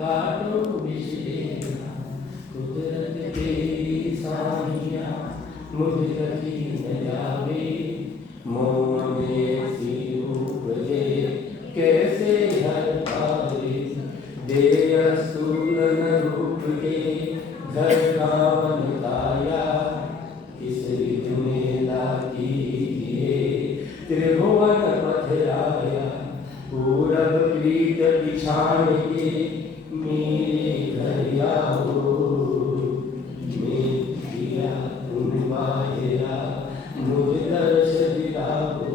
काटो विशेषा कुदरत तेरी साहियां मुझ कभी न जावे मोह में सी उपजे कैसे हर पावे दे असूलन रूप के घर का बनताया इस रित में लाकीजिए त्रिभुवन पथराया पूरब पीठ बिछान के मेरे घर आओ मेरा तुम बाहरा मुझ दर्श दिलाओ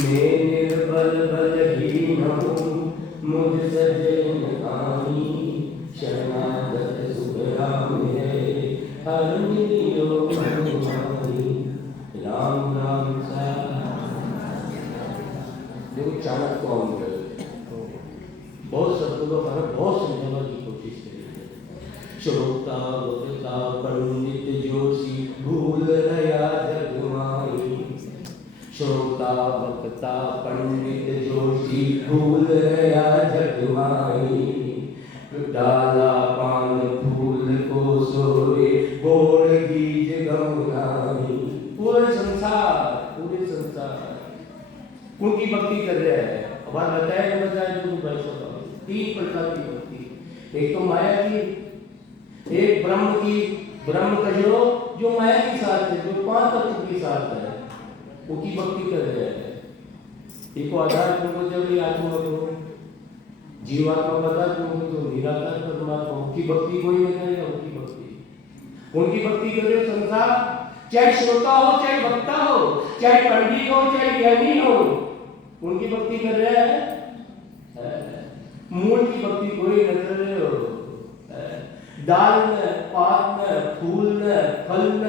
मैं निर्बल बलहीन हूँ मुझ सजन आनी शरणागत सुखराम है हर नियो हनुमानी राम राम सा देखो चाणक्य को हम बहुत शब्दों का बहुत समझाने की कोशिश करेंगे। श्रोता वक्ता पंडित जोशी भूल रया जगमाई श्रोता वक्ता पंडित जोशी भूल रया जगमाई डाला पान फूल को सोए गोड़ गीज गमुनाई पूरे संसार उनकी भक्ति कर रहे हैं। अब बताया जो भाई साहब 3 प्रकार की भक्ति एक तो माया की एक ब्रह्म का जो माया के साथ है जो 5 तत्व के साथ है उनकी भक्ति कर रहे हैं। एक आधार को जब आत्मा को जीवात्मा पता तो निराकार परमात्मा उनकी भक्ति कोई नहीं करेगा उनकी भक्ति कर रहे संसार चाहे श्रोता हो चाहे वक्ता हो चाहे पंडित हो चाहे ज्ञानी हो उनकी भक्ति कर रहे हैं। मूल की भक्ति कोई न कर रहे हो दाल न पात न फूल न फल न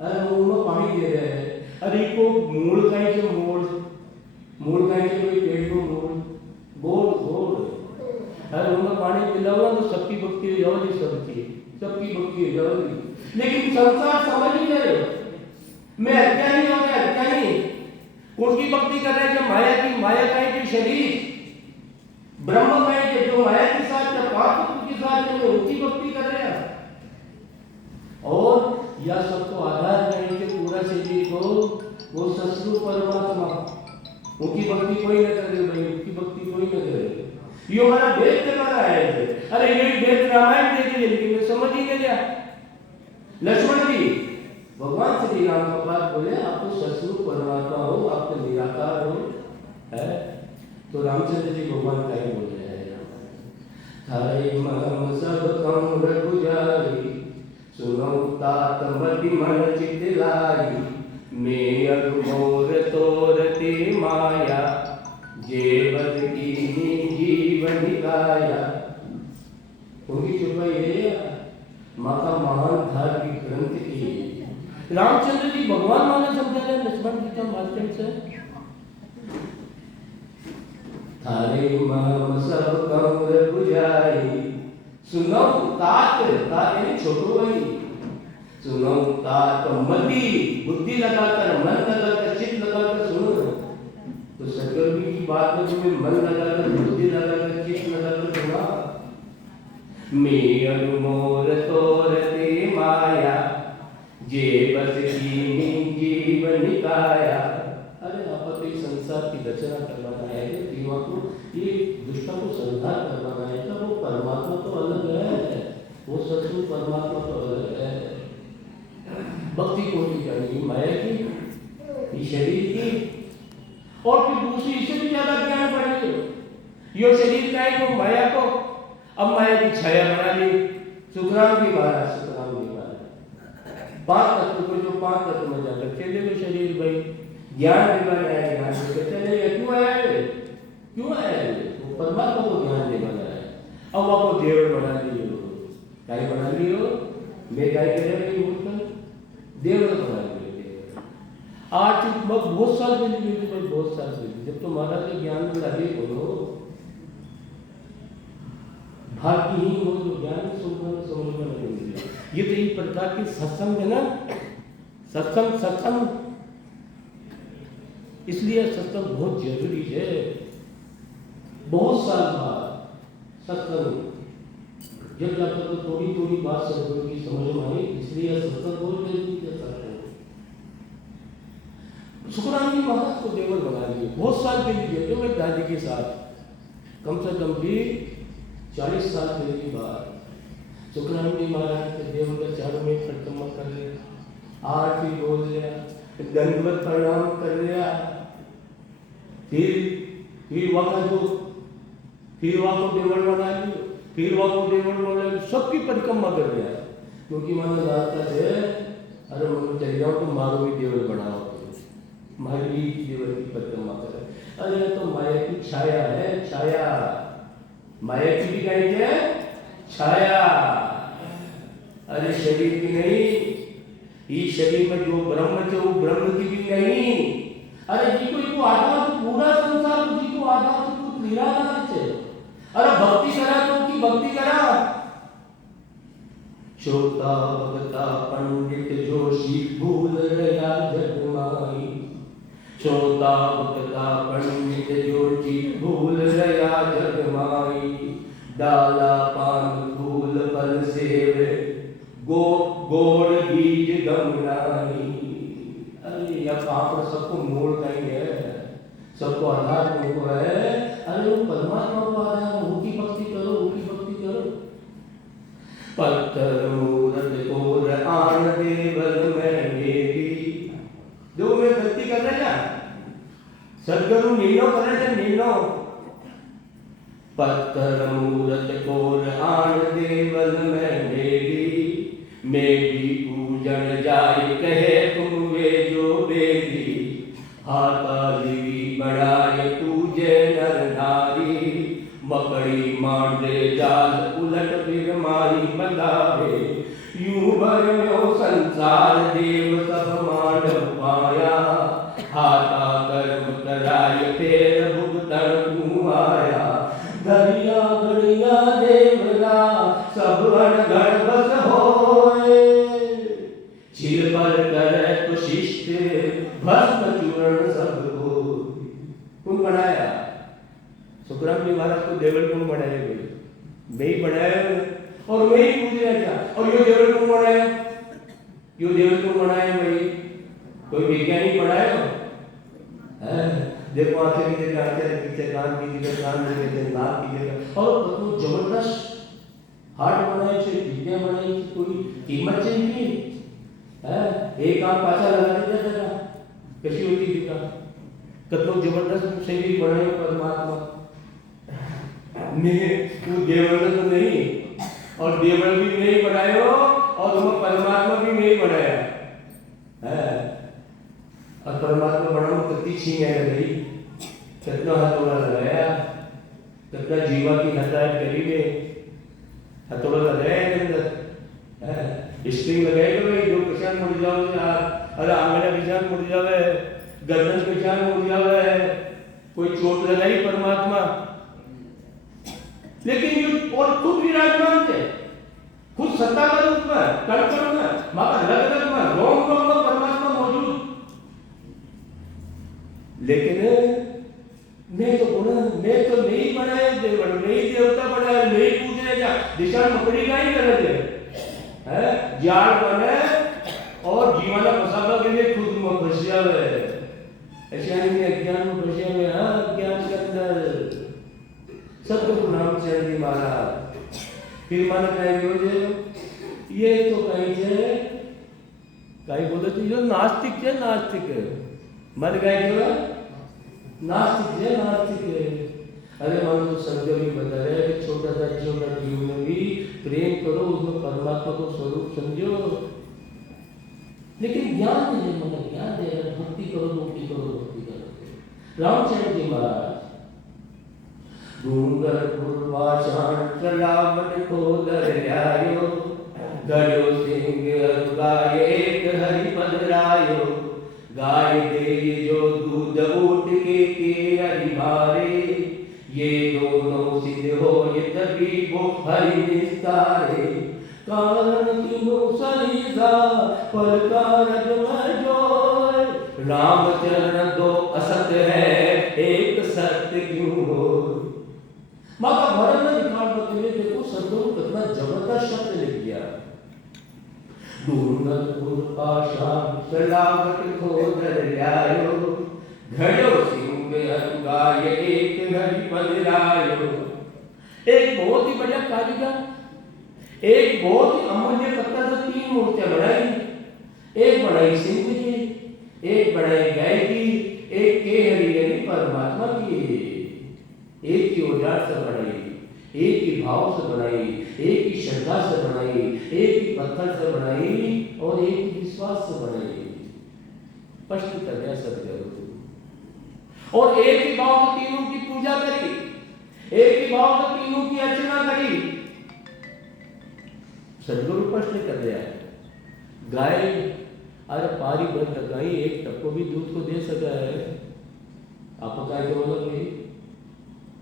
अरे उनको पानी दे रहे हैं। अरे को मूल का ही जो मूल का ही जो पेड़ को मूल गोल अरे उनको पानी पिलाओ तो सबकी भक्ति हो जाओगी सबकी भक्ति हो जाओगी। लेकिन संसार समझ ही नहीं रहे मैं अज्ञानी हो गया अज्ञानी उनकी भक्ति कर रहे हैं जो माया का ही जो शरीर ब्रह्म में जो माया के साथ या पाप के साथ जो उनकी भक्ति कर रहे हैं और यह सबको आधार करने के पूरा शरीर को वो ससुर परमात्मा उनकी भक्ति कोई न करे भाई उनकी भक्ति कोई न करे। ये हमारा वेद कर रहा है अरे ये वेद रामायण देख लिया लेकिन मैं समझ ही नहीं लिया। लक्ष्मण जी भगवान श्री राम का बात बोले आप तो ससुर परमात्मा हो आप तो निराकार हो है तो रामचंद्र जी भगवान का ही बोल रहे हैं थारे महम सब कम रघुजारी सुनो तात मति मन चित लाई मैं अघोर तोरते माया जेवत की जीवन गाया। उनकी कृपा ये माँ का महान धार्मिक ग्रंथ की रामचंद्र जी भगवान माना समझा रहे लक्ष्मण जी के माध्यम से थारे महम सब कम बुझाई सुनो तात यानी छोटो भाई सुनो तात मति बुद्धि लगाकर मन लगाकर चित्त लगाकर सुनो तो सदगुरु की बात में तुम्हें मन लगाकर बुद्धि लगाकर चित्त लगाकर सुना मैं अनुमोर तोरते माया जे बस जीवन काया। अरे आप तो इस संसार की रचना करवाना है जीवा को ये दुष्टों को संहार करवाना है तो वो परमात्मा तो अलग है वो सचमुच परमात्मा तो अलग है। भक्ति कोटि करनी माया की शरीर की और फिर दूसरी इससे भी ज्यादा ज्ञान बढ़ेगी। यो शरीर का है वो माया को अब माया की छाया बना ली सुखराम की महाराज 5 तत्व को जो 5 तत्व में जाकर चले वो शरीर भाई ज्ञान विमान है ज्ञान से चले क्यों आया वो परमात्मा को ज्ञान देने वाला है। अब आपको देव बना लियो काय बना लियो मैं काय कर रही हूं देव बना लियो आज बहुत साल पहले भाई बहुत साल पहले जब तो महाराज के ज्ञान में लगे बोलो भाग्यहीन हो जो ज्ञान समझ में नहीं मिला। ये तो एक प्रकार की सत्संग है ना सत्संग इसलिए सत्संग बहुत जरूरी है। बहुत साल बाद सत्संग जब जाकर तो थोड़ी थोड़ी बात सदगुरु की समझ में आई, इसलिए सत्संग बोल रहे थे। सुखराम जी महाराज को देवर बना दिए। बहुत साल के लिए जो मेरी दादी के साथ कम से कम भी 40 साल पहले की बात। सुखराम जी महाराज के देवर का चारों में परिक्रमा कर लिया, आरती बोल लिया, दंडवत प्रणाम कर लिया, फिर वहाँ को देवर बना लिया, फिर वहाँ को देवर बना लिया, सबकी परिक्रमा कर लिया। क्योंकि मैंने रास्ता से अरे मैं चल जाऊँ तो मारो भी देवर बनाओ, मारी भी देवर की परिक्रमा करे। अरे तो माया की छाया है, छाया माया की भी कहीं है छाया, अरे शरीर की नहीं। इस शरीर में जो ब्रह्म है वो ब्रह्म की भी नहीं। अरे जी को आधार तो पूरा संसार, जी को आधार तो कुछ निराधार है। अरे भक्ति करा तो की भक्ति करा। श्रोता भगता पंडित जोशी भूल गया जगमाई, श्रोता भगता पंडित जोशी भूल गया जगमाई, डाला पान फूल फल सेव गोड़ बीज गमनाई। अरे यह पाप सबको मोड़ कहीं है, सबको आधार को है। अरे वो परमात्मा को आधार, उनकी भक्ति करो, उनकी भक्ति करो। पत्थर मूरत कोर आन देवल में मेरी, दो में भक्ति कर रहे हैं सदगुरु नीनो कर रहे थे, नीनो। पत्थर मूरत कोर आन देवल में मेरी पूजन जाय कहे तुम वे जो बेदी, हाथा दिवी बढ़ाए पूजे नर नारी, मकड़ी मांडे जाल उलट फिर मारी बंधावे, यूं भर में संसार देव सब मांडव पाया, हाथा कर्म कराय फेर भुगतन तू आया, दरिया गड़िया देवला सब अनगढ़ बस होए, छिल पर करे तो शिष्ट भस्म चूर्ण सब होए। कौन बनाया? सुखराम जी महाराज को देवर कौन बनाया? मैं ही बनाया और मैं ही पूछ रहा था। और यो देवर कौन बनाया? यो देवर कौन बनाया? भाई कोई वैज्ञानिक बनाया है? देखो आंखें की जगह आंखें, पीछे कान की जगह कान, जगह नाक की जगह, और तो जबरदस्त हार्ट बनाए छे, विद्या बनाई, कोई कीमत चाहिए है? एक आंख पाछा लगा देता था, कैसी होती थी का? कतलो जबरदस्त शरीर बनाए परमात्मा ने, तू देवर तो नहीं, और देवर भी नहीं बनायो, और तुम परमात्मा भी नहीं बनाया है। और परमात्मा बनाओ कितनी छीन है गई, कितना हथौड़ा लगाया, कितना जीवा की हत्या करी, हथौड़ा लगाया के अंदर स्प्रिंग लगाए तो भाई दो किसान मुड़ जाओ यार, अरे आंगना किसान मुड़ जावे, गर्दन किसान मुड़ जावे, कोई चोट लगाई परमात्मा। लेकिन ये और खुद विराजमान थे, खुद सत्ता का रूप में, कण में, माता रग रग में, रोम रोम में परमात्मा मौजूद। लेकिन मैं तो नहीं बनाया देवर, नहीं देवता बनाया, नहीं पूजने जा दिशा मकड़ी का ही कर थे है, जाल बने और जीवाना फसावा के लिए खुद में फंसिया है। ऐसा नहीं अज्ञान में फंसिया है, हाँ अज्ञान के अंदर सतगुरु रामचंद्र जी महाराज फिर मन कहेंगे ये तो कहीं से कहीं बोले तो जो नास्तिक है, नास्तिक है मन कहेंगे नास्तिक है, नास्तिक है। अरे मन तो संजय भी बता रहे हैं कि छोटा सा जीव में भी प्रेम करो, उसमें परमात्मा को स्वरूप समझो। लेकिन ज्ञान नहीं है, मतलब ज्ञान दे रहे, भक्ति करो, भक्ति करो, भक्ति करो। रामचंद्र जी महाराज डूंगर पूर्वाचान चला मन को दरियायो, गयो सिंह गाय एक हरि पद रायो, गाय दे जो दूध उठ के हरि मारे, ये दोनों सिद्ध हो ये तभी वो हरि निस्तारे, कारण तीनों सरिदा पर कारज में जोय, रामचरण दो असत है एक सत्य क्यों हो। माता भरत ने दिखा बतले देखो सदगुरु कितना सिंदूर पाशान सलावट खोदर ल्यायो घड़ो सिंह अंगाय एक घड़ी बदलायो। एक बहुत ही बढ़िया कारीगर एक बहुत ही अमूल्य पत्थर से 3 मूर्तियां बनाई। एक बनाई सिंह की, एक बनाई गाय की, एक केहरी यानी परमात्मा की। एक ही औजार से बनाई, एक ही भाव से बनाई, एक ही श्रद्धा से बनाई, एक ही पत्थर से बनाई और एक ही विश्वास से बनाई। स्पष्ट कर दिया सदगुरु। और एक ही भाव से तीनों की पूजा करी, एक ही भाव से तीनों की अर्चना करी। सदगुरु स्पष्ट कर दिया गाय अरे पारी भर गाय एक टप्पो भी दूध को दे सका है, आप गाय के बोला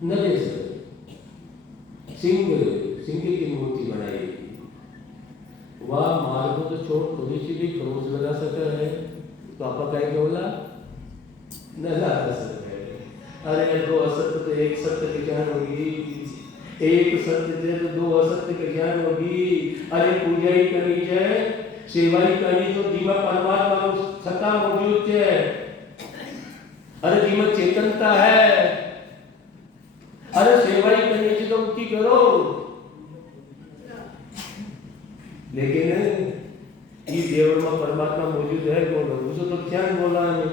न दे सके। सिंह की मूर्ति बनाई, वह मार को तो छोड़ थोड़ी सी भी खरोच लगा सका है, तो आपका गाय के बोला न लगा सका है। अरे 2 असत्य तो एक सत्य की जान होगी, एक सत्य से तो 2 असत्य की जान होगी। अरे पूजा ही करनी चाहिए, सेवा ही करनी, तो जीवा परमात्मा सत्ता मौजूद है। अरे जीवा चेतनता है, अरे सेवा ही करनी चाहिए तो उनकी करो। लेकिन ये देवर में परमात्मा मौजूद है कौन? उसे तो क्या बोला है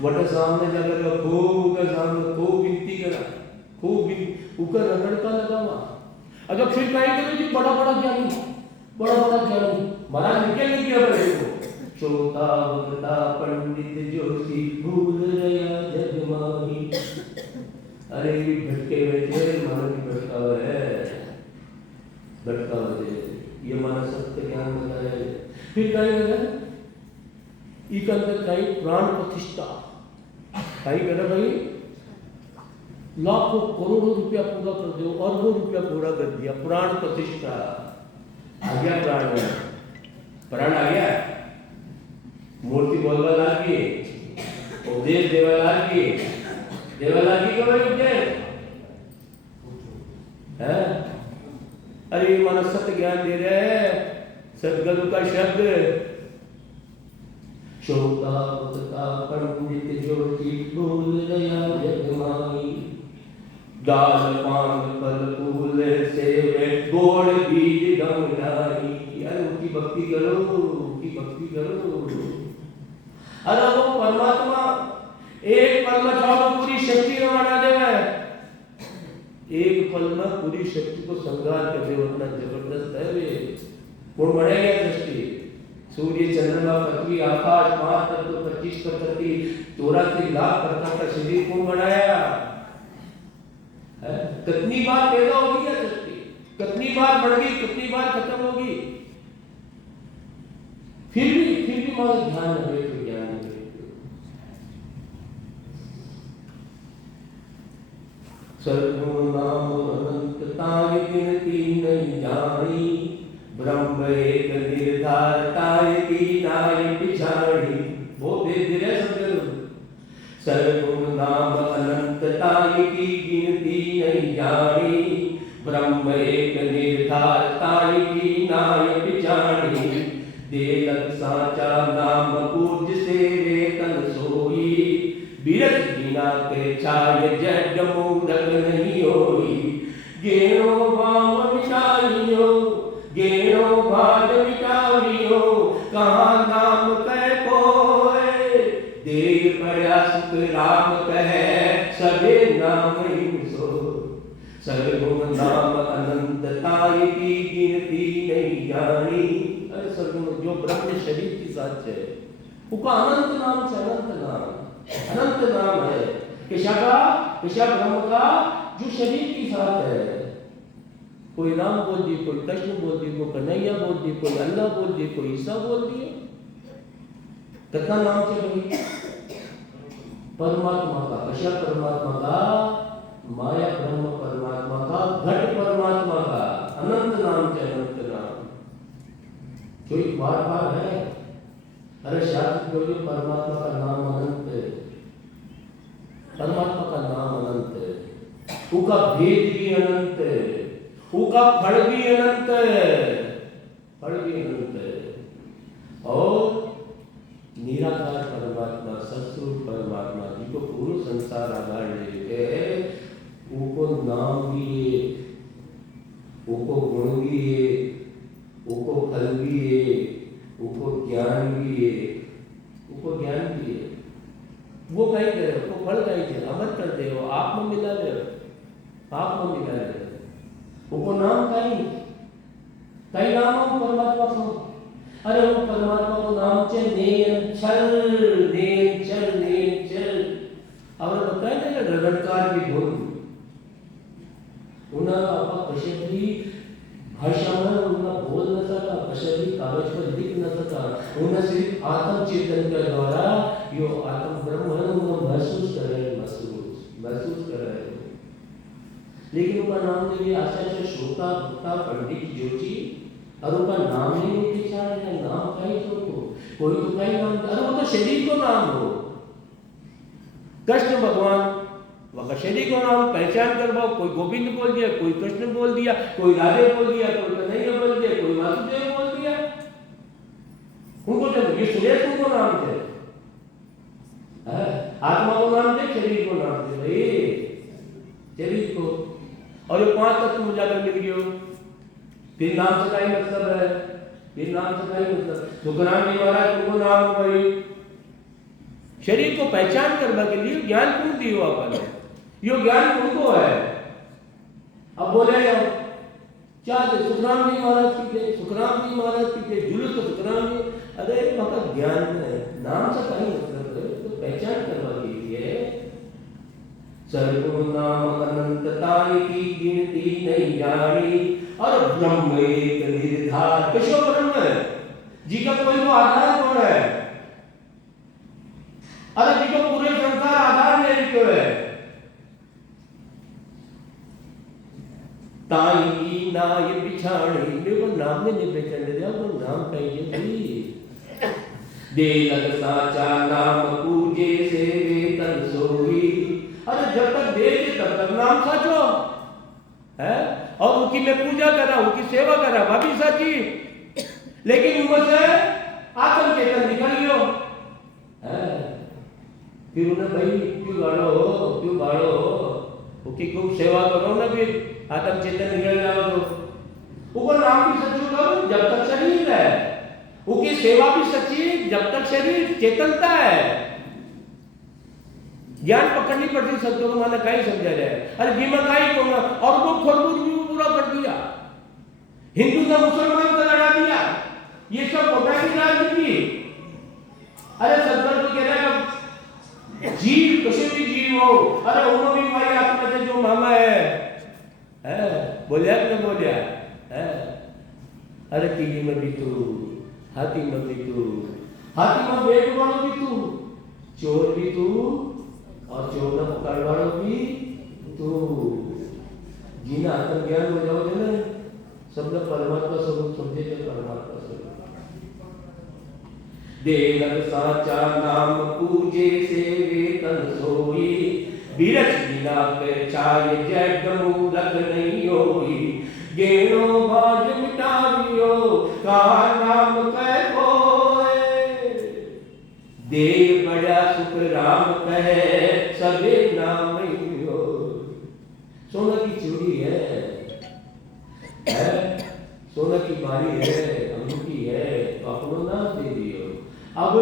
वटे सामने जाकर खूब के सामने खूब विनती करा, खूब ऊपर रगड़ता लगावा। अगर फिर कहीं करो जी बड़ा ज्ञानी, बड़ा ज्ञानी महाराज निकल नहीं किया बड़े को श्रोता वक्ता पंडित जोशी भूल रया जग माही। अरे भटके बैठे मन भटका है, भटका है, ये मन सत्य ज्ञान होता है। फिर कहीं लगा एक अंदर कहीं प्राण प्रतिष्ठा कहीं करा भाई लाखों करोड़ों रुपया पूरा कर दो, अरबों रुपया पूरा कर दिया, प्राण प्रतिष्ठा आ गया। प्राण आ गया, मूर्ति बोलवा लागी, उपदेश देवा लागी, कब रुके है? अरे मन सत्य ज्ञान दे रहे हैं, सदगुरु का शब्द श्रोता वक्ता पंडित जोशी भूल रया जग माही। दाल पान फल फूल सेवे गोड़ बीज गंगाई। यार उनकी भक्ति करो, उनकी भक्ति करो। अरे वो परमात्मा एक पल में चाहो पूरी शक्ति रवाना देवे, एक पल में पूरी शक्ति को संगार कर दे, उतना जबरदस्त है वे। कौन बढ़ेगा सृष्टि? सूर्य चंद्रमा पृथ्वी आकाश 5 तत्व 25 प्रकृति 84 लाख प्रकार का शरीर कौन बनाया है? कितनी बार पैदा होगी या सृष्टि, कितनी बार बढ़ गई, कितनी बार खत्म होगी? फिर भी मानो ध्यान रहे तो ज्ञान रहे। सर्वगुण नाम अनंतताय गिनती नहीं जानी। ब्रह्म एक निर्धारताय की नाय पिछाड़ी। वो दे रहे सब। सर्वगुण नाम अनंतताय की गिनती नहीं जानी। ब्रह्म एक निर्धारताय की नाय पिछाड़ी। देलक साचा नाम पूज से वेतन सोई। बिरज बिना के छाय जग मूरख नहीं होई। गेनो भाव मिटाइयो, गेनो भाग मिटाइयो। कहाँ नाम कह कोय, देह पड़ा सुख राम कहे। सबे नाम ही सो। सर्वगुण नाम अनंतताय की गिनती नहीं जानी। अरे सर्वगुण जो ब्रह्म शरीर की साथ है, उसका अनंत नाम से अनंत नाम है। किसा ब्रह्म का जो शरीर की साथ है। कोई राम बोल दिए, कोई कृष्ण बोल दिए, कोई कन्हैया बोल दिए, कोई अल्लाह बोल दिए, कोई ईसा बोल दिए। कितना नाम से भाई परमात्मा का, किसा परमात्मा का, माया ब्रह्म परमात्मा का, घट परमात्मा का, अनंत नाम से अनंत नाम। जो एक बार है। अरे शास्त्र जो परमात्मा का नाम अनंत है, परमात्मा का नाम अनंत है, उसका भेद भी अनंत है, उसका फल भी अनंत है, फल भी अनंत है। और निराकार परमात्मा सत्स्वरूप परमात्मा जी को पूर्ण संसार आधार लेते हैं, उनको नाम भी है, उनको गुण भी है, उनको फल भी है, उनको ज्ञान भी है, उनको ज्ञान भी है। वो कहीं करे, उनको फल कहीं थे, अमर कर दे, वो आप में मिला ले, आप में मिला ले, उनको नाम कहीं नाम हो परमात्मा को। अरे वो परमात्मा को नाम छे नेम छल और बताए ना रगड़कार की धुन उन्हें आपा कशेरी भाषा में उन्हें बोल न सका, कशेरी कागज पर लिख न सका, उन्हें सिर्फ आत्म चेतन के द्वारा यो आत्म ब्रह्म है उन्हें महसूस कर रहे। लेकिन उनका नाम नहीं आचार्य श्रोता भक्ता पंडित ज्योति और उनका नाम ही नहीं पहचान है, नाम का ही छोड़ो, कोई तो कहीं नाम, अरे वो तो शरीर को नाम हो। कृष्ण भगवान वह शरीर को नाम पहचान कर पाओ, कोई गोविंद बोल दिया, कोई कृष्ण बोल दिया, कोई राधे बोल दिया, कोई कन्हैया बोल दिया, कोई वासुदेव बोल दिया, उनको तो ये सुरेश उनको नाम थे, आत्मा को नाम थे, शरीर को नाम थे भाई, शरीर को। और ये 5 तत्व मुझे जाकर मिल गए, फिर नाम से क्या मतलब है, फिर नाम से क्या मतलब, सुखराम जी महाराज तुमको नाम हो भाई, शरीर को पहचान करने के लिए ज्ञान कौन दियो आपने, यो ज्ञान तुमको है। अब बोले क्या सुखराम जी महाराज की जय, सुखराम जी महाराज की जय, जुलूस तो सुखराम जी, अरे मतलब ज्ञान है, नाम से क्या मतलब है, तो पहचान करने के लिए सर्वगुण नाम अनंतताई की गिनती नहीं जानी, और ब्रह्म एक निर्धार, किसको ब्रह्म है जी का कोई तो आधार कौन है, अरे जी को पूरे संसार आधार नहीं क्यों है, ताई नाय बिछाणी, देखो नाम में नहीं पहचान दे, वो नाम कहिए भी दे लग साचा नाम पूजे से वेतन सोई, अरे जब तक दे तब तक नाम साचो है, और उनकी मैं पूजा करा, उनकी सेवा करा, वह भी सच्ची, लेकिन उनसे आत्म चेतन निकल गयो है, फिर उन्हें भाई क्यों गाड़ो हो, उनकी खूब सेवा करो ना, फिर आत्म चेतन निकल जाओ तो वो नाम भी सच्चू करो जब तक शरीर है, उनकी सेवा भी सच्ची जब तक शरीर चेतनता है। ज्ञान पकड़नी पड़ती शब्दों को, माना कहीं समझा जाए, अरे बीमा कहीं को और वो खरबूज भी पूरा कर दिया, हिंदू ने मुसलमान को लड़ा दिया, ये सब होता की राजनीति। अरे सदगुरु तो कह रहे हैं जीव किसी भी जीव हो, अरे उन्होंने भी भाई आत्मा से जो मामा है बोलिया कि नहीं बोलिया है, अरे कीड़ी में भी तू, हाथी में भी तू, हाथी में बैठ वालों भी तू, चोर भी तू, और चोर न पकड़ वालों भी तू, जीना आत्मज्ञान हो जाओ ना, सब लोग परमात्मा स्वरूप समझे थे, परमात्मा स्वरूप देवक साचा नाम पूजे से वेतन सोई, बिरच बिना के चाय जग मूलक नहीं होई, गेनो बाज मिटावियो का नाम कह कोए, देव बड़ा सुख राम कहे सबे नाम हो। सोना की चूड़ी है सोना की बारी है, अंगूठी है, तो अपनो नाम दे दियो। अब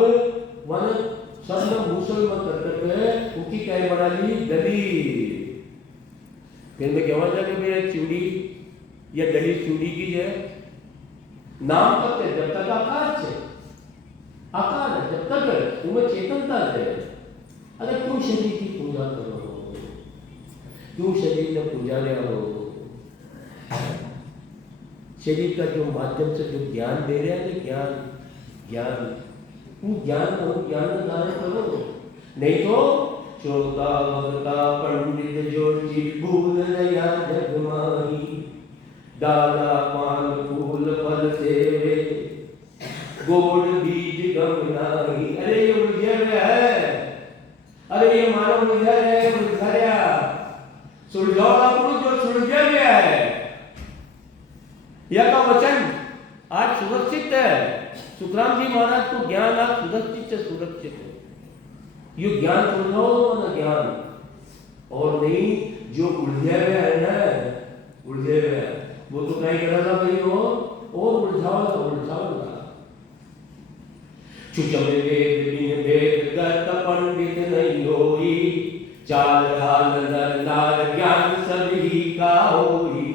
वन सब मुसलमान करके उनकी क्या बना ली दलील, फिर मैं कहना चाहता कि मेरे चूड़ी या दलील चूड़ी की है, नाम कब है जब तक आकार है, आकार है जब तक तुम्हें चेतनता है। अरे क्यों शरीर की पूजा करो, क्यों शरीर में पूजा ले हो, शरीर का जो माध्यम से जो ज्ञान दे रहे हैं ज्ञान ज्ञान ज्ञान को ज्ञान धारण करो, नहीं तो श्रोता वक्ता पंडित जो जीव भूल नया जगमाई, डाला पान फूल फल सेवे गोड़ बीज गमनाई। अरे ये उलझे हुए है, अरे ये मानव उलझा है, उलझाया सुलझाओ पुरुष जो सुलझे गया है, यह का वचन आज सुरक्षित है। सुखराम जी महाराज को ज्ञान आप सुरक्षित से सुरक्षित हो। ये ज्ञान सुनो ना ज्ञान, और नहीं जो उलझे हुए है ना, उलझे हुए वो तो कहीं करा था भाई हो और उलझाओ चुचम वेद बिन वेद गत पंडित नहीं होई, चाल हाल नर नार ज्ञान सभी का होई।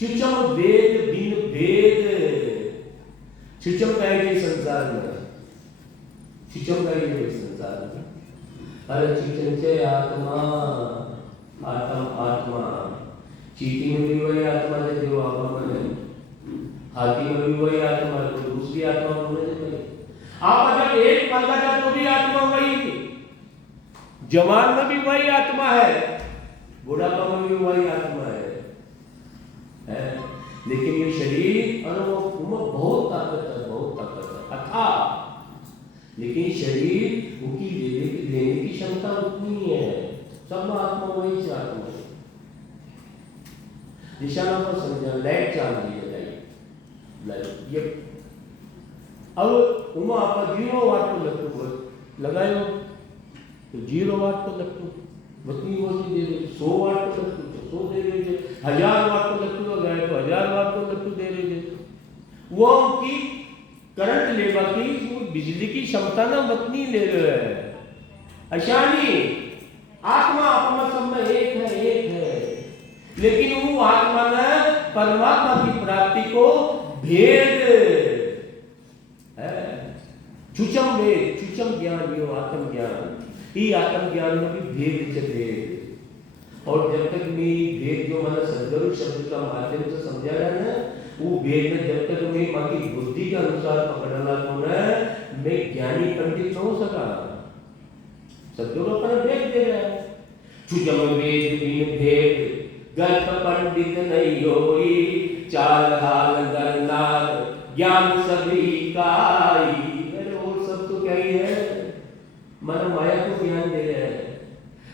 चुचम वेद बिन वेद, चुचम कहेंगे संसार में, चुचम कहेंगे संसार में। अरे चुचम से आत्मा आत्मा चीटी में भी वही आत्मा है जो आत्मा में, हाथी में भी वही आत्मा है, तो दूसरी आत्मा होने से आप जब एक पल का जब तो भी आत्मा वही, जवान में भी वही आत्मा है, बुढ़ापा में भी वही आत्मा है? लेकिन ये शरीर और वो बहुत ताकत है अथा, लेकिन शरीर उनकी लेने की क्षमता उतनी ही है। सब आत्मा वही से आत्मा है। दिशा को समझा, लाइट चाल दी लाइट ये अब उमा आप 0 वाट को लगतो लगायो तो 0 वाट को लगतो बत्ती दे रहे, 100 वाट को लगतो तो 100 दे रहे, 1000 वाट को लगतो गए तो 1000 वाट को लगतो दे रहे। वो की करंट लेवा की बिजली की क्षमता ना बत्ती ले रहे है। अशानी आत्मा आत्मा सब में एक है, लेकिन वो आत्मा ने परमात्मा की प्राप्ति को भेद है। चुचम वेद, चुचम ज्ञान यो आत्म ज्ञान, ये आत्म ज्ञान में भी भेद से भेद। और जब तक मैं भेद जो मैंने सदगुरु शब्द का माध्यम से समझा रहा है ना, वो भेद में जब तक मैं मां की बुद्धि के अनुसार पकड़ना तो ना मैं ज्ञानी पंडित न हो सका। सदगुरु अपना भेद दे रहा है। चुचम वेद बिन भेद गत पंडित नहीं होई, चाल हाल नर नार ज्ञान सभी काई। अरे और सब तो क्या ही है, मन माया को ज्ञान दे रहा है,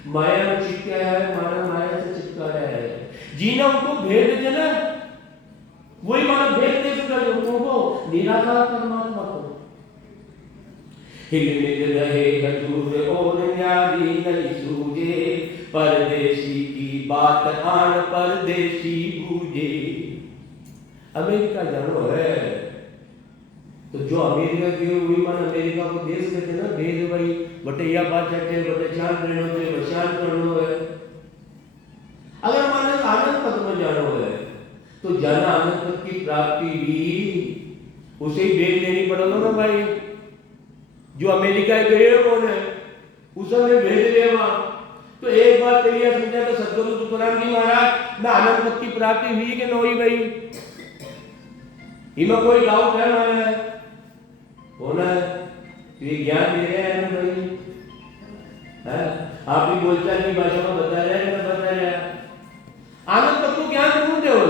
माया में चिपका है, माना माया से चिपका रहा है। जीना उनको भेद देना, वही माना भेद दे सकता है उनको निराकार परमात्मा को। हिल मिल रहे हजूर और न्यारी नहीं सूझे, परदेशी की बात आन परदेशी बूझे। अमेरिका जानो है तो जो अमेरिका गए वही मन अमेरिका को देश कहते ना, भेद भाई बटे या बात चटे बटे चांद रहनो है वशान करनो है। अगर मन आनंद पद में जानो है तो जाना आनंद पद की प्राप्ति भी उसे ही भेद लेनी पड़ेगा ना भाई। जो अमेरिका गए कौन है उसे भेज देगा। तो एक बात कहिए समझा तो सदगुरु तुकाराम जी महाराज ना आनंद पद की प्राप्ति हुई कि नहीं भाई, इनमें कोई डाउट है माने होना ये ज्ञान दे रहे हैं ना भाई है। आप भी बोलचाल की भाषा में बता रहे हैं ना, बता रहे हैं आनंद पद को ज्ञान क्यों दे हो,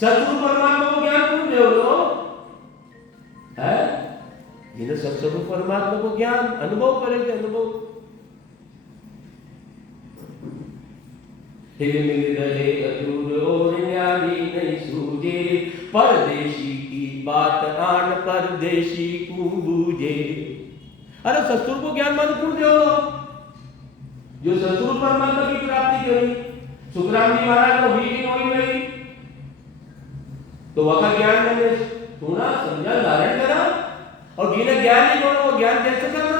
सतगुरु परमात्मा को ज्ञान क्यों दे हो है। जिन्हें सतगुरु परमात्मा को ज्ञान अनुभव करेंगे, अनुभव हिल मिल रहे अधूर और न्यारी नहीं सूझे, परदेशी की बात आन परदेशी को बूझे। अरे ससुर को ज्ञान मान क्यों दो, जो ससुर परमात्मा की प्राप्ति करी सुखराम जी महाराज को हुई नहीं भाई, तो वह ज्ञान मैंने सुना समझा धारण करा, और जिन्हें ज्ञान नहीं बोलो वो ज्ञान कैसे करना।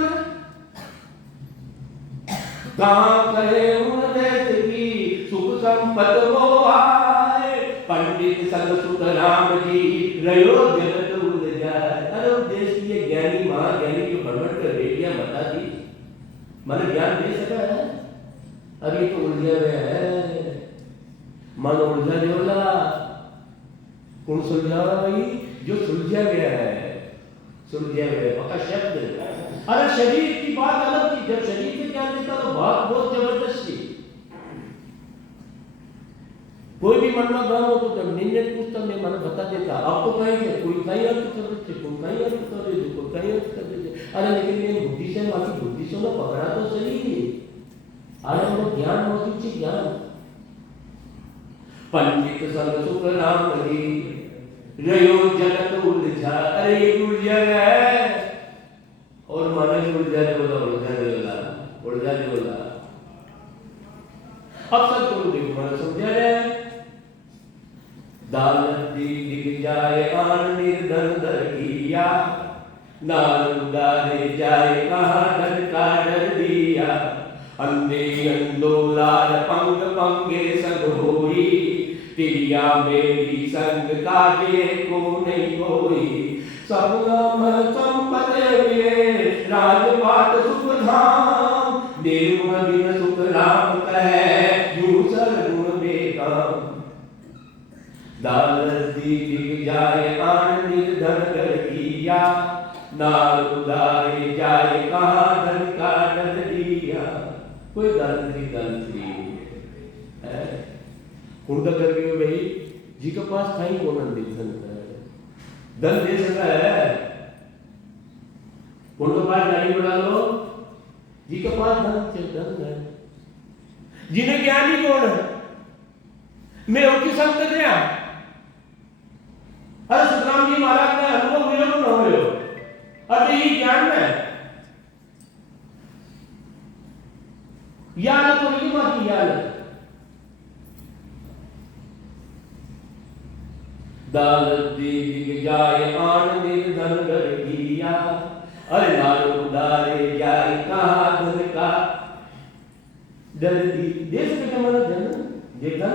कहां कहे उन देश की सुख संपत वो आए, पंडित संग सुख राम जी रयो जगत उड़ जाए। अरे देश की ज्ञानी महाज्ञानी जो भ्रमण कर बेटियां बता दी मन ज्ञान दे सका है। अरे तो उलझा हुआ है मन, उलझा जोला कौन सुलझा भाई, जो सुलझा गया है, सुलझा गया पक्का शब्द। अरे शरीर की बात अलग थी, जब शरीर से ज्ञान देता तो बात बहुत जबरदस्त थी। कोई भी मन में गम हो तो जब निंदक पूछता मैं मन बता देता, आपको कहेंगे कोई कहीं अर्थ कर देते, कोई कहीं अर्थ कर देते, कोई कहीं अर्थ कर देते। अरे लेकिन ये बुद्धि से माकी बुद्धि से ना पकड़ा तो सही। अरे वो ज्ञान मौजूद थी, ज्ञान पंडित संग सुख राम जी रयो जगत उलझा। अरे ये उलझन है और मानस उलझाने वाला। अब सतगुरु देव मन समझा रहे हैं। दानत दिख जाए आन निर्धन दर किया, नाल उदारे जाए कहाँ धन का डर दिया। अंधे अंदोलार पंग पंगे संग होई, तिरिया मेरी संग काजे को नहीं कोई। सब नाम संपत मिले राजपाट सुख धाम, निर्गुण बिन सुख राम कहे यूं सरगुण बेकाम। दानत दिख जाए आन निर्धन दर किया, नाल उदारे जाए कहाँ धन का डर दिया। कोई दानत्री है उनका करके भाई जी के पास था ही कौन धन दे सकता है। उनके पास गाड़ी बढ़ा लो, जी के पास धन है। जिन्हें ज्ञानी कौन है, मैं उनकी संग गया। अरे सतराम जी महाराज ने अनुभव हुए तो न हुए, अरे ये ज्ञान है याद तो नहीं बाकी याद। दानत दिख जाए आन निर्धन दर किया, अरे नाल उदारे जाए कहाँ धन का डर दी। देश के मन धन देखा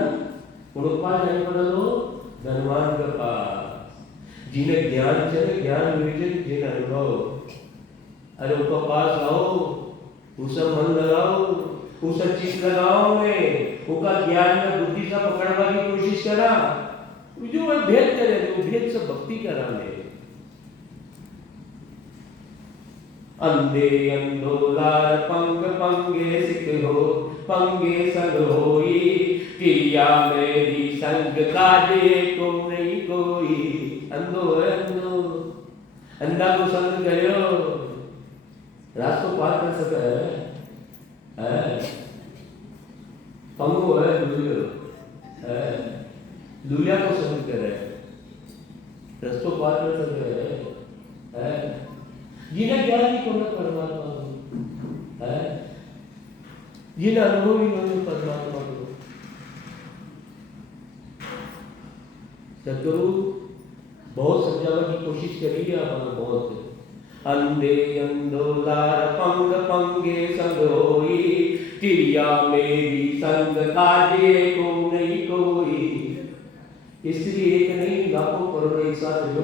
उनको पास नहीं पड़ा लो धनवान के पास। जिन्हें ज्ञान चले ज्ञान विवेचन जिन्हें अनुभव, अरे उनका पास आओ, उसे मन लगाओ, उसे चित लगाओ में, उनका ज्ञान में बुद्धि से पकड़वा की कोशिश करा। जो वह भेद करे वो भेद से भक्ति करा ले। अंधे अंधोलार पंग पंगे सिख हो, पंगे संग होई, किया मेरी संग काजे को नहीं कोई। अंधो है अंधो, अंधा को संग करो रास्तों पार कर सके है। पंगो है लुलिया को संग करे रास्तों पार कर सके है। जिन्हें ज्ञान की कौन परमात्मा है, जिन्हें अनुभव ही नहीं परमात्मा को। सतगुरु बहुत समझाने की कोशिश करी है आपने बहुत। अंधे अंधोलार पंग पंगे संग होई, क्रिया मेरी संग काजे को नहीं कोई। इसलिए एक नहीं लाखों करोड़ों एक साथ जो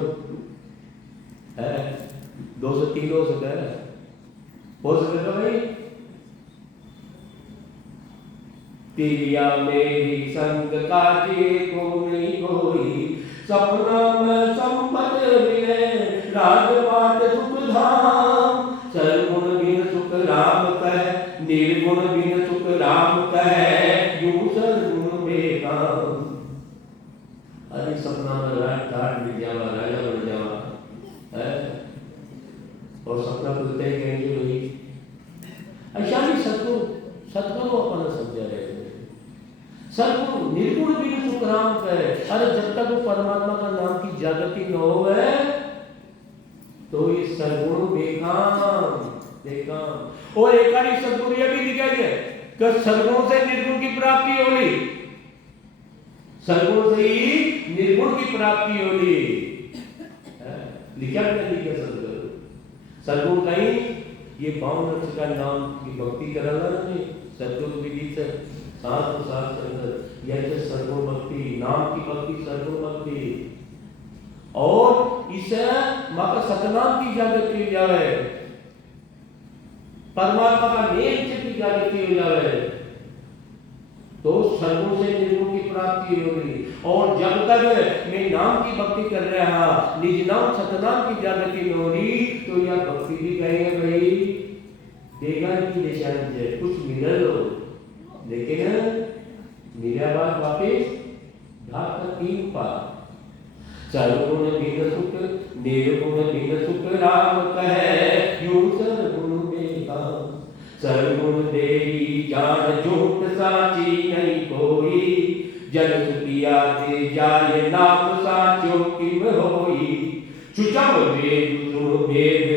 है 203 हो सकता है, हो सकता है भाई। क्रिया मेरी संग काजे को नहीं कोई, सपना में संपत मिले राजपाट सुख धाम। सरगुण बिन सुख राम कह, निर्गुण बिन सुख राम कह यूं सरगुण बेकाम। अरे सपना में राज मिल जावा, राजा बन जावा है, और सपना खुलते ही कहेंगे भाई ऐसा नहीं। सतगुरु अपना समझा रहे थे। सतगुरु निर्गुण बिन सुख राम कहे। अरे जब तक वो परमात्मा का नाम की जागृति न हो तो ये सरगुण बेकाम। और एक आरी सदगुरु ये भी दिखाई है कि सदगुण से निर्गुण की प्राप्ति होली, सदगुण से ही निर्गुण की प्राप्ति होली। लिखा क्या लिखा सदगुरु सदगुण कहीं ये पावन अक्षर का नाम की भक्ति कराना नहीं। सदगुरु विधि से साथ साथ अंदर यह सरगुण भक्ति, नाम की भक्ति सरगुण भक्ति, और इसे मां का सतनाम की जागृति हो जाए, परमात्मा का नेम की जागृति हो जाए तो सरगुण से निर्गुण की प्राप्ति होगी। और जब तक मैं नाम की भक्ति कर रहा, निज नाम सतनाम की जागृति न हो रही तो यह भक्ति भी कहेंगे भाई देखा की दिशा में कुछ मिल लो, लेकिन मेरा बात वापिस ढाक तीन पार। सरगुण बिन सुख निर्गुण बिन सुख राम कहे यूं सरगुण बेकाम। सरगुण देई जान झूठ साची नहीं कोई, जन सुखिया दे जाय नाम साचो किम होई चुचम वेद सुन वेद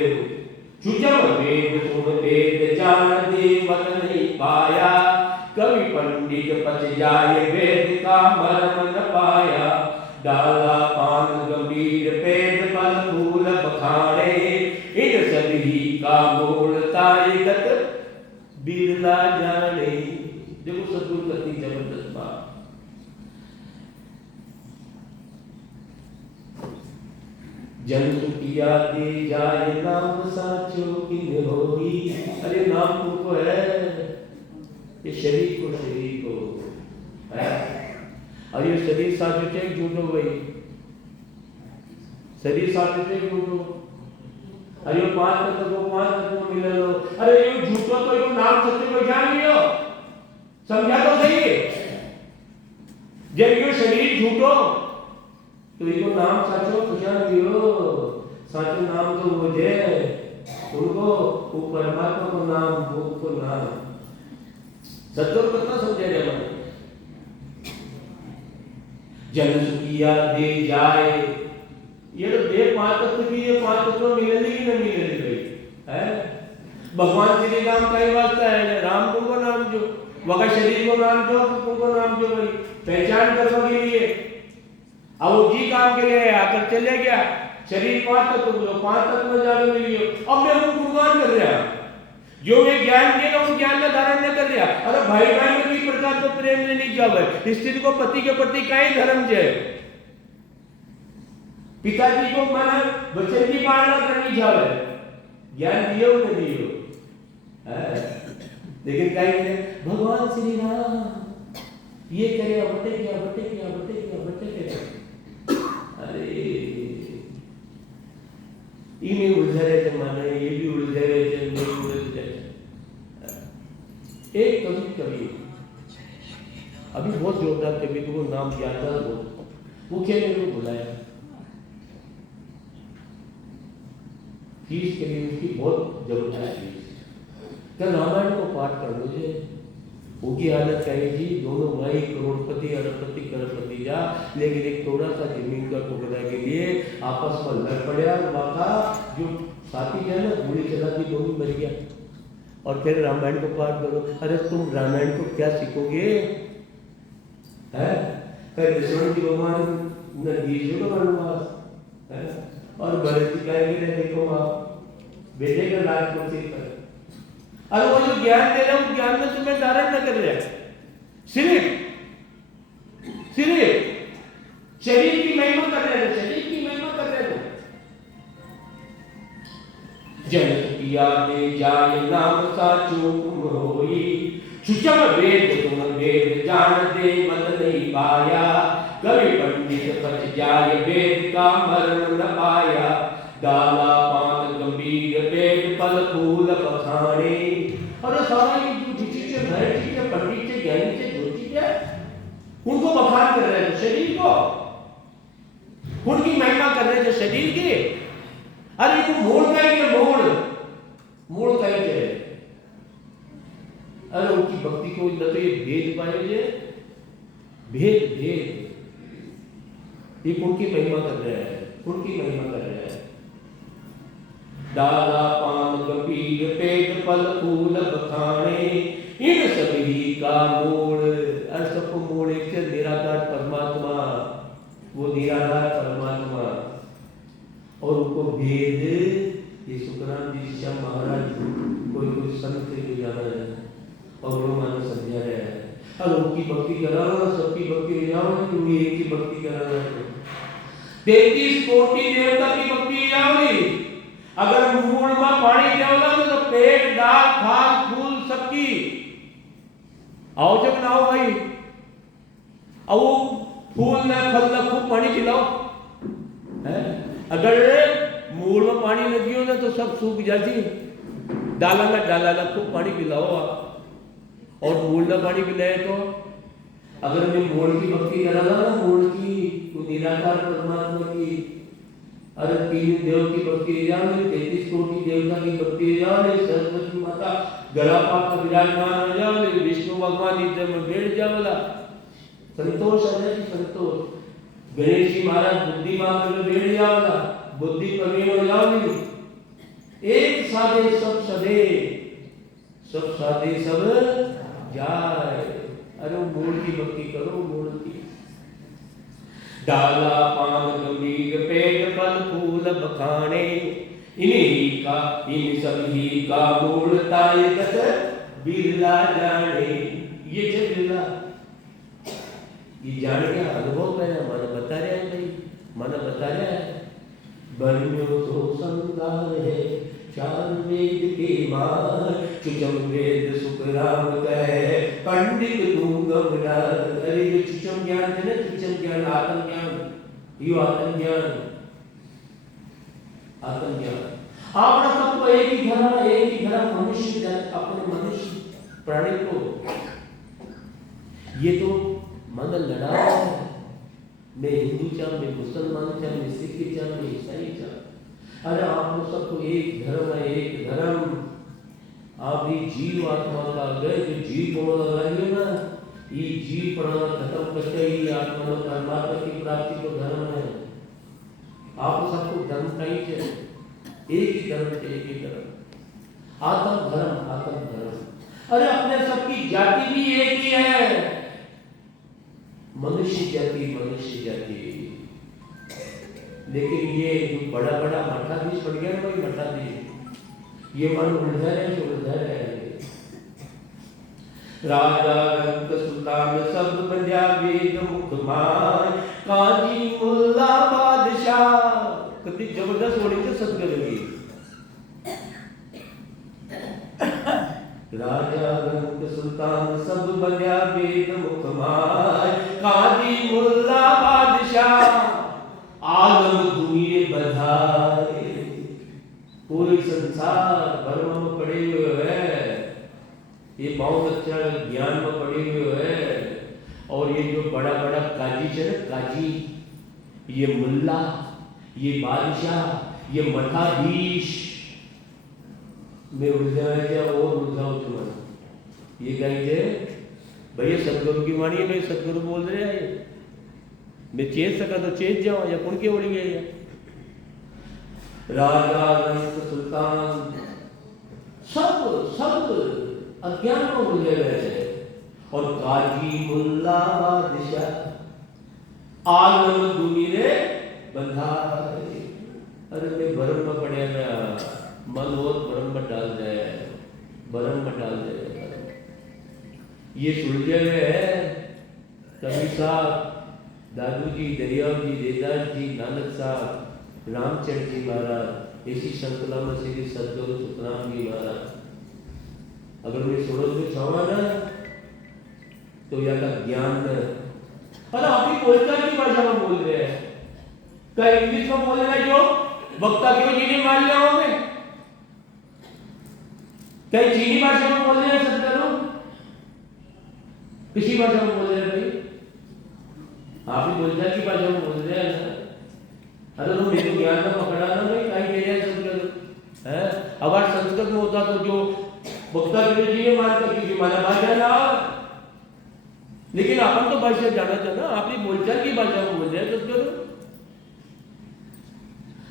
चुचम वेद सुन वेद जान दे मत नहीं पाया कवि पंडित पच जाय वेद का मर्म न पाया डाला पान गंभीर पेद पल फूल बखाड़े इन सभी का मूल तारिगत बिरला जाने। देखो सदगुरु कितनी जबरदस्त बात। जन सुखिया दे जाय नाम साचो किन होई। अरे नाम तुमको है, ये शरीर को है। और ये शरीर साचो चे झूठो भाई, शरीर साचो चे झूठो। अरे ये पांच तत्व मिले लो। अरे ये झूठो तो ये नाम सत्य को जान लियो, समझा तो सही। जब ये शरीर झूठो तो इनको नाम साचो पहचान लियो। साचो नाम तो वो जे उनको वो परमात्मा को नाम, वो को नाम। सत्य कितना समझे मन। जन सुखिया दे जाए, ये तो दे पांच तत्व की, ये पांच तत्व मिलेगी कि नहीं मिलेगी भाई है। भगवान श्री राम का ही वास्ता है, राम को नाम जो वह शरीर को नाम जो, तुमको नाम जो भाई पहचान करने के लिए। अब वो जी काम के लिए आकर चले गया, शरीर पांच तत्व जो पांच तत्व में जाने मिली। अब मैं उनको गुणगान कर रहा, जो मैं ज्ञान दिया उस ज्ञान में धारण न कर रहा। अरे भाई भाई में भी प्रकार तो प्रेम ने नहीं जावे, स्त्री को पति के प्रति कई धर्म जय, पिताजी को माना वचन की पालना करनी जावे, ज्ञान दियो न दियो लेकिन कहीं भगवान श्री राम ये करे बटे क्या बटे क्या बटे क्या बटे क्या। अरे इन्हें उलझा रहे जमाने, ये भी उलझा रहे जन्म उलझ रहे। एक कवि अभी बहुत जोरदार कवि को नाम याद था, वो क्या ने बुलाया फीस के लिए, उसकी बहुत जबरदस्त फीस। क्या रामायण को पाठ कर लो जे, उनकी हालत क्या है जी। दोनों भाई करोड़पति अरबपति करोड़पति जा, लेकिन एक थोड़ा सा जमीन का टुकड़ा के लिए आपस में लड़ पड़ा। वाका जो साथी है ना, गोली चला दी, दोनों मर गया। और फिर रामायण को पाठ करो। अरे तुम रामायण को क्या सीखोगे है। फिर विष्णु जी भगवान नदीजों का वनवास है, और भरत जी कहेंगे देखो आप बेटे का लाज को सीख कर। अरे वो जो ज्ञान दे रहा हूं, ज्ञान में तुम्हें धारण न कर रहा, सिर्फ शरीर की महिमा कर रहे हो, शरीर की महिमा कर रहे हो। जन सुखिया दे जाय नाम साचो तुम होई सुचम वेद तुम वेद जान दे मत नहीं पाया कवि पंडित पच जाय वेद का मर्म न पाया डाला पान गंभीर वेद पल फूल बखाने। और सारा ये जो चीजें भय चीजें पंडित से ज्ञानी से जो चीजें उनको बखान कर रहे हैं, शरीर को उनकी महिमा कर रहे थे शरीर की। अरे तो मूल का ही मूल का ही है। अरे उनकी भक्ति को न तो ये भेद पाएंगे, भेद ये उनकी महिमा कर रहे हैं, उनकी महिमा कर रहे हैं। डाला पान गंभीर पेट पल फूल बखाने इन सभी का मूल। अरे सबको मूल एक से निराकार परमात्मा, वो निराकार परमात्मा। और उनको भेद ये सुखराम जी श्याम महाराज कोई संत से जाना है और वो मानो समझा रहे हैं। और उनकी भक्ति कराना, सबकी भक्ति जाओ, तुम एक की भक्ति कराना है। 33 कोटि देवता की भक्ति जाओगी। अगर मूल में पानी देवला तो पेट दाल फल फूल सबकी आओ जब ना हो भाई। अब वो फूल न फल न खूब पानी पिलाओ है। अगर मूल में पानी न दियो ना तो सब सूख जाती। डाला ना खूब पानी पिलाओ आप। और मूल न पानी पिलाए तो अगर मैं मूल की भक्ति करा ना, मूल की निराकार परमात्मा की, अरे 3 देव की भक्ति जाओ, 33 कोटि देवता की भक्ति जाओ, सरस्वती माता गला पाकर विराजमान हो जाओ, विष्णु भगवान इधर में बैठ जाओ। संतोष है जी संतोष। गणेश जी महाराज बुद्धि मांग बेड़ जावला, बुद्धि प्रवीण हो जाओगी। एक साधे सब सदे, सब साधे सब जाए। अरे मूल की भक्ति करो, मूल की। डाला पान गंभीर पेट फल फूल बखाने, इन्हीं का इन सभी का मूल ताय बिरला जाने। ये जो बिरला ये जान गया, अनुभव है, मन बता रहा है भाई, मन बता रहा है। बन्यो तो संगार है चार वेद के मार, चुचम वेद सुख राम कहे पंडित दूंगा। अरे जो चुचम ज्ञान है ना, चुचम ज्ञान आत्म ज्ञान, यो आत्म ज्ञान, आत्म ज्ञान। आपने सबको एक ही धर्म, एक ही धर्म, मनुष्य अपने मनुष्य प्राणी को, ये तो मन लड़ा है। मैं हिंदू चाह, मैं मुसलमान चाह, मैं सिख चाह, मैं ईसाई चाह। अरे आप लोग सबको एक धर्म है, एक धर्म। आप ये जीव आत्मा का गए जो जीव को लगाइए ना, ये जीव पढ़ाना खत्म करके ही आत्मा में परमात्मा की प्राप्ति को धर्म है। आप सबको धर्म का ही चाहिए, एक ही धर्म चाहिए, एक ही धर्म, आत्म धर्म, आत्म धर्म। अरे अपने सबकी जाति भी एक ही है, मनुष्य जाति, मनुष्य जाति। लेकिन ये जो बड़ा बड़ा मठाधीश बन गया भाई, मठाधीश, ये मन उलझा है, उलझा है। राजा रंग सुल्तान सब बंध्या वेद मुख मान, काजी मुल्ला बादशाह। कितनी जबरदस्त होनी तो सदगुरु की। राजा रंग सुल्तान सब बंध्या वेद मुख मान, काजी मुल्ला बादशाह। आलम दुनिये बधाए, पूरे संसार भर में पड़े हुए है, ये बहुत अच्छा ज्ञान में पड़े हुए है। और ये जो बड़ा बड़ा काजी है ना, काजी, ये मुल्ला, ये बादशाह, ये मठाधीश, मैं उलझाया और उलझाओ तुम्हारा। ये कहेंगे भैया सदगुरु की वाणी है, भाई सदगुरु बोल रहे हैं, मैं चेत सका तो चेत जाओ या कुण के उड़ गए। राजा रंग सुल्तान सब सब अज्ञान को उलझे रहे, और काजी मुल्ला बादशाह आलम दुनिये बंधाए। अरे मैं भरम में पड़े गया, मन और भरम में डाल जाए, भरम में डाल जाए। ये सुलझे हुए है कबीर साहब, दादू जी, दरियाव जी, देदास जी, नानक साहब, रामचंद्र जी महाराज, इसी संकला में श्री सदगुरु सुखराम जी महाराज। अगर मैं सुनो तो छावा ना तो या का ज्ञान न। पर आप ही बोलता की भाषा में बोल रहे हैं, क्या इंग्लिश में बोल रहे जो वक्ता क्यों चीनी मार लिया होंगे, क्या चीनी भाषा में बोल रहे हैं सदगुरु, किसी भाषा में बोल रहे हैं भाई, आप ही बोलता की भाषा में बोल रहे हैं। अरे तो मेरे को ज्ञान का पकड़ा ना भाई, कहीं कह रहे हैं सदगुरु है। अगर संस्कृत में होता तो जो वक्ता के लिए मानता कि माना भाषा ना, लेकिन अपन तो भाषा जाना चाहना, आप ही बोलचाल की भाषा में बोल रहे हैं सदगुरु।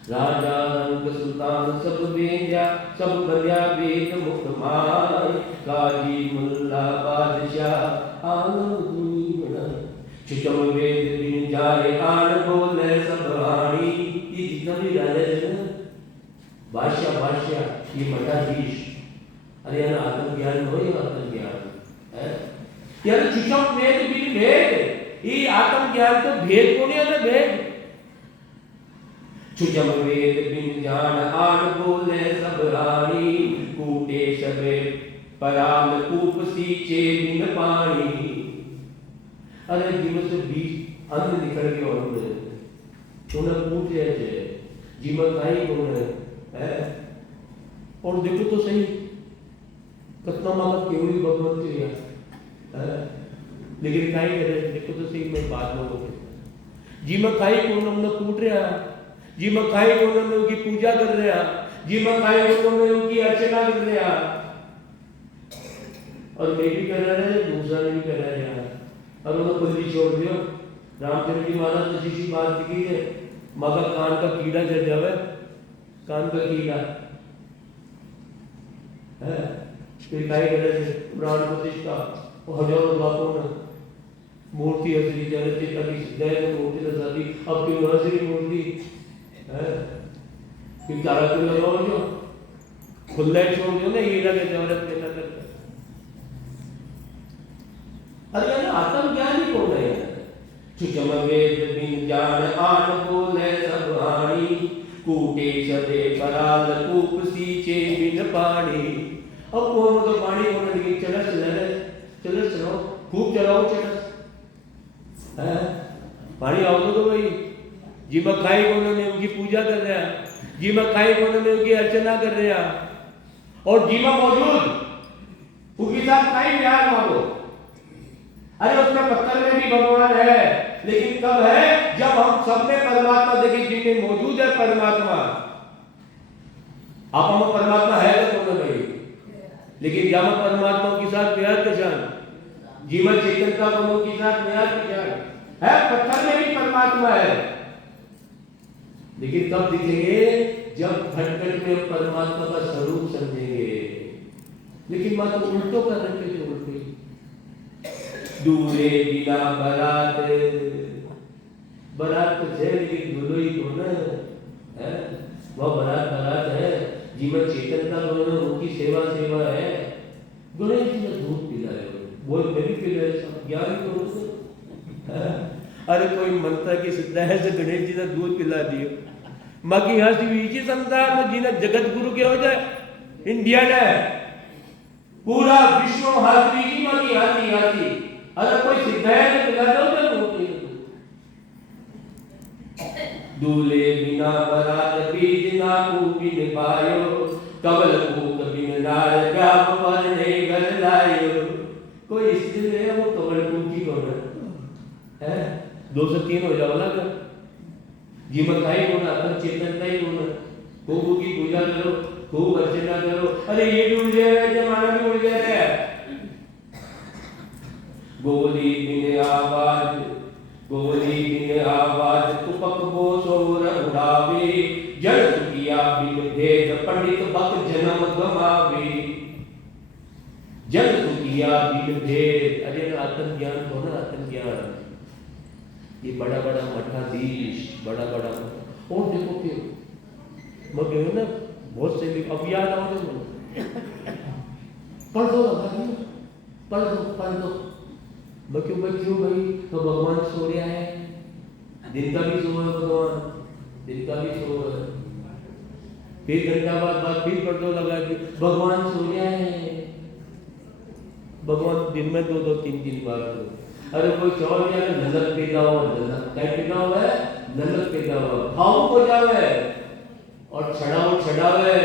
राजा रंग सुल्तान सब बेंजा, सब बंध्या वेद मुख मान, काजी मुल्ला बादशाह आलम दुनिया। चुचम वेद बिन जाए आन बोले सब वाणी। ये जितना भी राजा है ना, बादशाह, ये मठाधीश, अरे यार आत्म ज्ञान हो, या आत्म ज्ञान है यार। चुचम वेद बिन भेद, ये आत्म ज्ञान तो भेद को नहीं है ना, भेद। चुचम वेद बिन जान आन बोले सब रानी, कूटे सबे पराल कूप सींचे बिन पानी। अरे जिम से बीज अन्न निकल गया उन्हें पूछ रहे जिम खाई उन्हें है। और देखो तो सही कितना मालूम क्यों भी भगवत है, लेकिन खाई करे, देखो तो सही मैं बात में बोल जिम खाई को उन्होंने कूट रहा, जी मैं खाई को उन्होंने उनकी पूजा कर रहा, जी मैं खाई को उन्होंने उनकी अर्चना कर रहा, और मैं भी कर रहा है, दूसरा भी कर रहा है। और उन्होंने पल्ली छोड़ दियो। रामचंद्र जी महाराज ने शिशी बात की है, मगर कान का कीड़ा चढ़ जावे, कान का कीड़ा है फिर काय करे प्राण प्रतिष्ठा और हजारों लाखों में मूर्ति असली चलती कभी सिद्धाय मूर्ति लगी, अब क्यों असली मूर्ति है फिर तारा क्यों लगाओ जो खुला छोड़ दो ना हीरा के जवाहरत के तक। अरे ना आत्मज्ञान ही कौन है? चुचम वेद बिन जान आन बोले सब हानि, कूटे सदे पराल कूप सींचे बिन पानी। अब कौन तो पानी कौन लगी चलस चलो खूब चलाओ चलस है पानी आओ तो भाई जी में खाई कौन ने उनकी पूजा कर रहा है, जी में खाई कौन ने उनकी अर्चना कर रहा है, और जी में मौजूद उनके साथ खाई प्यार मांगो। अरे उसमें पत्थर में भी भगवान है, लेकिन कब है? जब हम सब में परमात्मा देखें, जिनमें मौजूद है परमात्मा। आप हम परमात्मा है तो कौन भाई, लेकिन जब हम परमात्मा के साथ प्यार के जान जीवन चेतन का बनों के साथ प्यार के जान है, पत्थर में भी परमात्मा है, लेकिन कब दिखेंगे? जब घट-घट में परमात्मा का स्वरूप समझेंगे। लेकिन बात उल्टो कर रखे थे, उल्टी दूरे बिना बारात, बारात तो है लेकिन दुल्हई कौन है? वह बारात है, जीवन चेतन का दोनों उनकी सेवा है। गणेश जी ने दूध पिलाया, वो नहीं पिलाया, सब ज्ञान को है। अरे कोई मनता की सिद्धा है तो गणेश जी ने दूध पिला दियो, बाकी यहाँ से बीच संसार में जिन्हें जगत गुरु के हो जाए इंडिया ने पूरा विश्व हाथी की मांगी हाथी। अगर कोई सिद्ध है तो पिला दो तो दूल्हे बिना बरात बीज ना बिन पायो, कबल कूक बिन नार व्याप पर ने घर लायो। कोई स्त्री है वो कबल कूकी कौन है? 203 हो जाओ ना जीवन का ही होना, अपन चेतन का ही होना। खूब की पूजा करो, खूब अर्चना करो। अरे ये भी उड़ जाएगा, जमाना भी उड़ जाएगा। गोली बिन आवाज तुपक बो सोर उड़ावे, जल किया बिन भेद पंडित बक जन्म गमावे। जल किया बिन भेद, अरे आत्मज्ञान को ना, आत्मज्ञान ये बड़ा मठाधीश, बड़ा और देखो क्यों मैं कहूँ ना बहुत से भी अब याद आओ पढ़ दो मैं क्यों भाई? तो भगवान सो रहा है, दिन का भी सो है भगवान, दिन का भी सो है। फिर घंटा बाद फिर पढ़ दो लगा के भगवान सो रहा है। भगवान दिन में 2-3 बार करो। अरे कोई चौर क्या नजर पैदा हुआ, नजर क्या पैदा हुआ है? नजर पैदा हुआ, भावुक हो जावे और छड़ावे,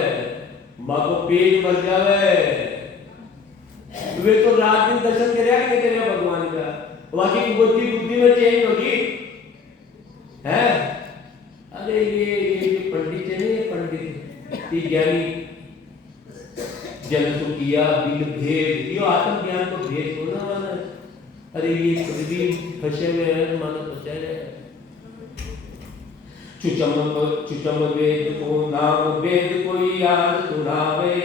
माँ को पेट भर जावे। वे तो रात दिन दर्शन करेगा कि नहीं करेगा भगवान का? बाकी की बुद्धि में चेंज होगी है। अरे ये पंडित है, ये पंडित ये ज्ञानी जन सुखिया बिन भेद, यो आत्मज्ञान को भेद होना माना। अरे ये खुद भी फंसे हुए हैं, मानो फंसे रहे। चुचम वेद को नाम वेद कोई याद सुनावे,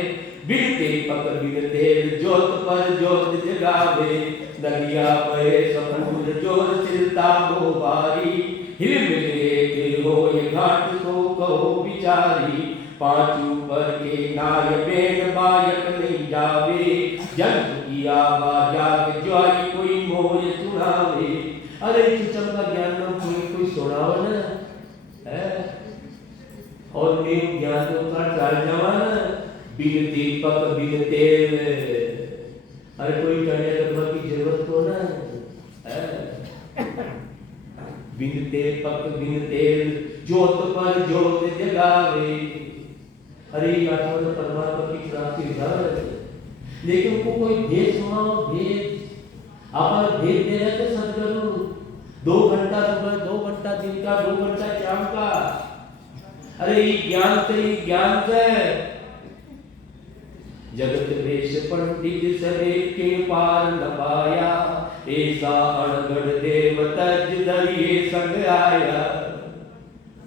बिनते पक बिन तेल जोत पर जोत जगावे। नदिया बहे सपूर जोर चिलता गो बारी, हिल मिले के हो ये घाट सो कहो बिचारी। पांचू पर के नाय बेन बायक नहीं जावे, जन किया बाजाग ज्वारी कोई मोय सुनावे। अरे चुचम का ज्ञान में कोई सुनावे ना है, और मेरे ज्ञान को कर डाल जावा ना बिन दीपक बिन तेल। अरे कोई करने करवा की जरूरत तो ना है। बिन दीपक बिन तेल जोत पर जोत जगावे। अरे आत्मा तो परमात्मा की प्राप्ति है, लेकिन उनको कोई भेद सुनाओ, भेद आप भेद दे रहे थे सदगुरु। 2 घंटा सुबह, 2 घंटा दिन का, 2 घंटा शाम का। अरे ये ज्ञान से जगत वेश पंडित सरे के पार न पाया, ऐसा अनगढ़ देव तज धरिए संग आया।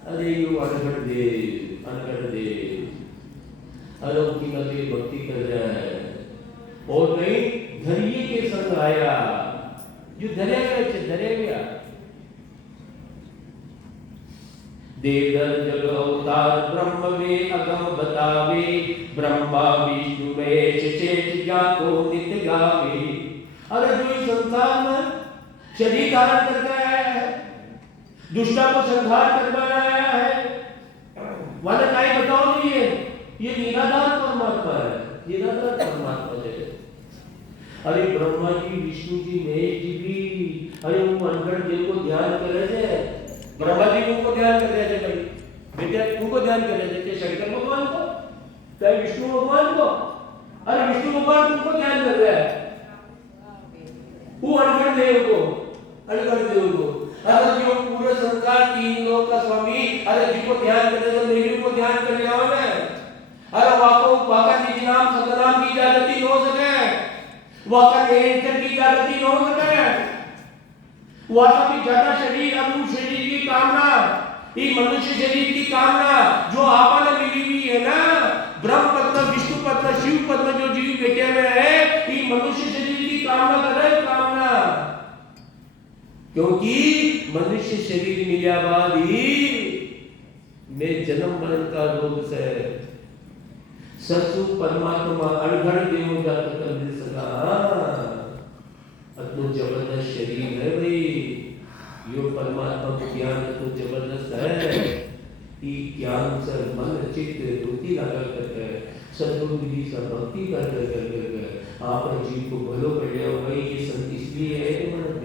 अरे यू अनगढ़ देव अरे उनकी नदी भक्ति कर रहा है और नहीं धरिए के संग आया। जो धरे गया देवदर जग अवतार ब्रह्म वे अगम बतावे। ब्रह्मा विष्णु महेश चेत जाको नित्य गावे। अरे जो इस संसार में शरीर धारण करके आया है, दुष्टा को संहार करवा आया है, वाले काय बताओ नहीं ये निराधार परमात्मा है, निराधार परमात्मा है। अरे ब्रह्मा जी विष्णु जी महेश जी भी अरे वो अनगढ़ देव को ध्यान करे थे। ब्रह्मा जी उनको ध्यान कर रहे थे भाई बेटे, उनको ध्यान कर रहे थे कि शंकर भगवान को चाहे विष्णु भगवान को। अरे विष्णु भगवान उनको ध्यान कर रहा है, वो अनगढ़ देव को। अगर जो पूरे संसार तीन लोक का स्वामी अरे जिसको ध्यान करे तो मेरे को ध्यान कर लिया ना। अरे वाका निज नाम सतनाम की जागृति हो सके, वाका निरंतर की जागृति हो सके, वाका भी ज्यादा शरीर अनु शरीर की कामना, ये मनुष्य शरीर की कामना जो आपन मिली हुई है ना, ब्रह्म पद्म विष्णु पद्म शिव पद्म जो जीव बैठे हुए है, ये मनुष्य शरीर की कामना कर रहे कामना। क्योंकि मनुष्य शरीर मिला बाद ही में जन्म मरण का रोग से ससु परमात्मा अनगढ़ देव जात कर दे सका। तो जबरदस्त शरीर है भाई, यो परमात्मा को ज्ञान तो जबरदस्त है। ई ज्ञान से मन चित्त बुद्धि लगा करके सद्गुरु विधि से भक्ति कर आपने जीव को भलो कर लिया भाई। ये संत इसलिए है कि मैंने